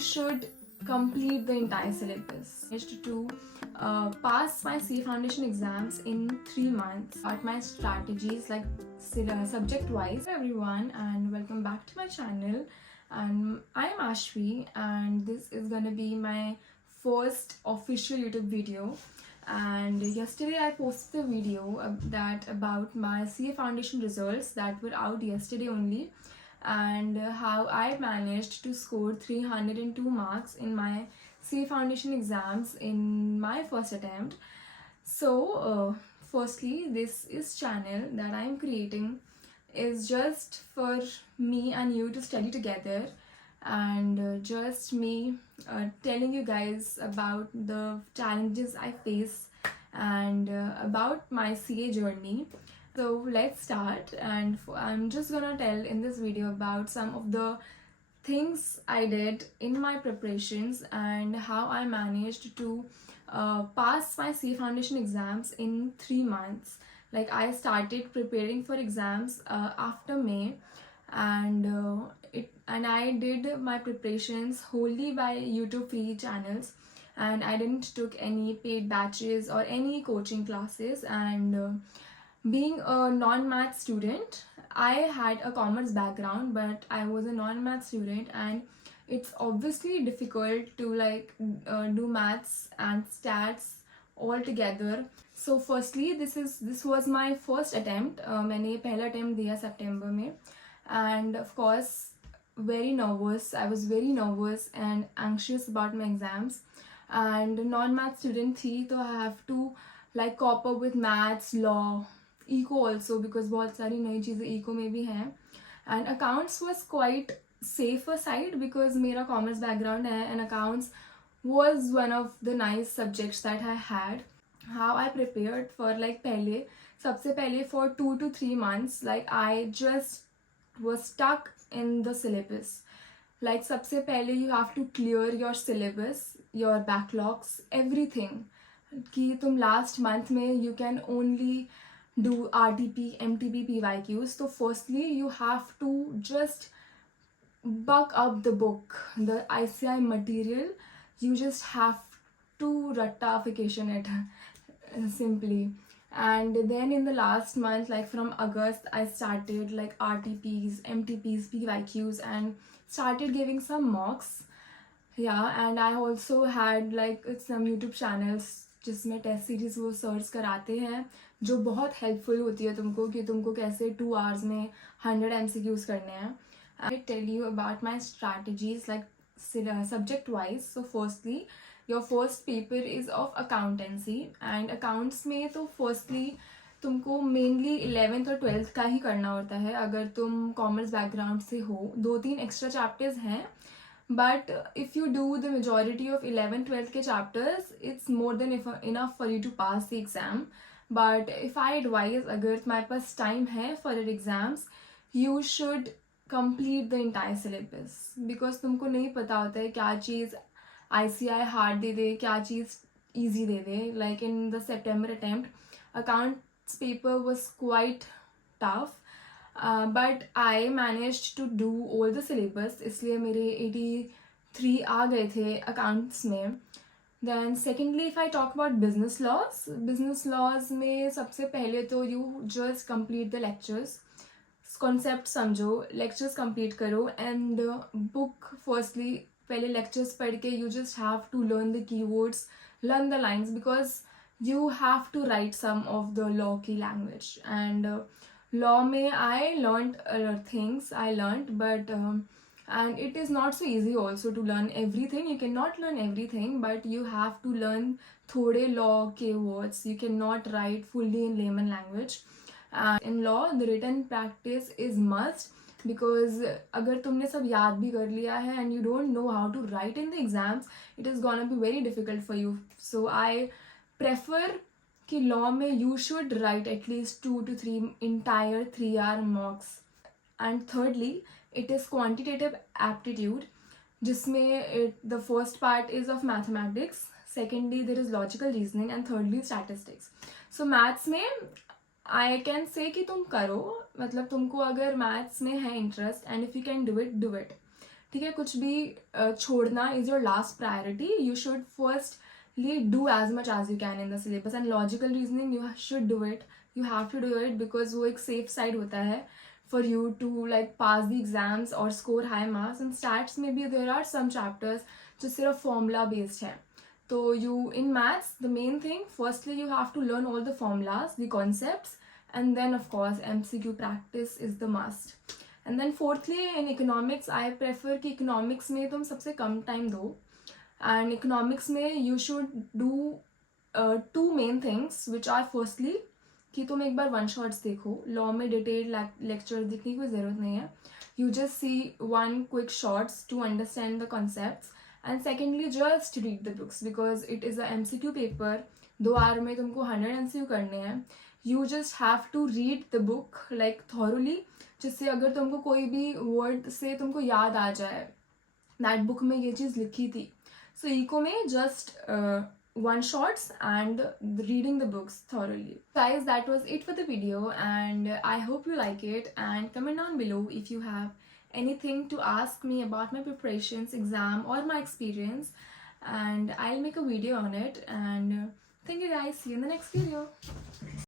should complete the entire syllabus. I managed to pass my CA Foundation exams in 3 months. Got my strategies like subject wise. Hello everyone and welcome back to my channel. And I'm Ashvi and this is gonna be my first official YouTube video. And yesterday I posted a video about my CA Foundation results that were out yesterday only, and how I managed to score 302 marks in my CA Foundation exams in my first attempt. So firstly, this is channel that I'm creating is just for me and you to study together, and just me telling you guys about the challenges I face and about my CA journey. So let's start, and I'm just gonna tell in this video about some of the things I did in my preparations and how I managed to pass my CA Foundation exams in 3 months. Like I started preparing for exams after May, and I did my preparations wholly by YouTube free channels, and I didn't took any paid batches or any coaching classes. And being a non-math student, I had a commerce background, but I was a non-math student, and it's obviously difficult to do maths and stats all together. So firstly, this was my first attempt. मैंने पहला attempt दिया September में, and of course very nervous. I was very nervous and anxious about my exams, and non-math student थी तो I have to like cope up with maths, law, eco also because बहुत सारी नई चीज़ें eco में भी हैं, and accounts was quite safer side because मेरा commerce background है, and accounts was one of the nice subjects that I had. How I prepared for सबसे पहले for 2 to 3 months, like I just was stuck in the syllabus. Like सबसे पहले you have to clear your syllabus, your backlogs, everything. कि तुम last month में you can only do RTP, MTP, PYQs. So firstly you have to just buck up the book, the ICI material. You just have to rattafication it simply. And then in the last month, like from August, I started like RTPs, MTPs, PYQs, and started giving some mocks. Yeah, and I also had like some YouTube channels जिसमें test series वो search कराते हैं, जो बहुत helpful होती है तुमको कि तुमको कैसे 2 hours में 100 MCQs करने हैं. I tell you about my strategies like subject wise. So firstly, your first paper is of accountancy, and accounts में तो firstly तुमको mainly 11th और 12th का ही करना होता है अगर तुम commerce background से हो. 2-3 extra chapters हैं, but if you do the majority of 11th 12th के chapters, it's more than enough for you to pass the exam. But if I advise, अगर तुम्हारे पास time है for your exams, you should complete the entire syllabus, because तुमको नहीं पता होता है क्या चीज़ ICI hard दे दे, क्या चीज़ easy they they. Like in the September attempt, accounts paper was quite tough, but I managed to do all the syllabus, इसलिए मेरे 83 आ गए थे accounts में. Then secondly, if I talk about business laws में सबसे पहले तो you just complete the lectures, concept समझो, lectures complete करो, and book firstly पहले lectures पढ़ के you just have to learn the keywords, learn the lines, because you have to write some of the law key language. And law में I learned things I learned, but and it is not so easy also to learn everything. You cannot learn everything, but you have to learn थोड़े law के words. You cannot write fully in layman language. And in law, the written practice is must, because अगर तुमने सब याद भी कर लिया है and you don't know how to write in the exams, it is gonna be very difficult for you. So I prefer कि law में you should write at least 2 to 3 entire 3-hour mocks. And thirdly, it is quantitative aptitude, जिसमें the first part is of mathematics, secondly there is logical reasoning, and thirdly statistics. So maths में I can say कि तुम करो, मतलब तुमको अगर maths में है interest, and if you can do it, ठीक है, कुछ भी छोड़ना is your last priority. You should firstly do as much as you can in the syllabus, and logical reasoning you should do it, you have to do it, because वो एक safe side होता है for you to like pass the exams or score high marks. And stats maybe there are some chapters जो सिर्फ formula based है. So you in maths the main thing firstly you have to learn all the formulas, the concepts, and then of course MCQ practice is the must. And then fourthly in economics I prefer कि economics में तुम सबसे कम time दो, and economics में you should do two main things which are firstly कि तुम एक बार one shots देखो. लॉ में डिटेल लेक्चर देखने की कोई ज़रूरत नहीं है. You just see one quick shorts to understand the concepts. And secondly just read the books because it is a MCQ paper. 2 our में तुमको 100 MCQ करने हैं. You just have to read the book like thoroughly, जिससे अगर तुमको कोई भी word से तुमको याद आ जाए दैट बुक में ये चीज़ लिखी थी. सो इको में just one shots and reading the books thoroughly. Guys, that was it for the video, and I hope you like it, and comment down below if you have anything to ask me about my preparations, exam, or my experience, and I'll make a video on it. And thank you guys, see you in the next video.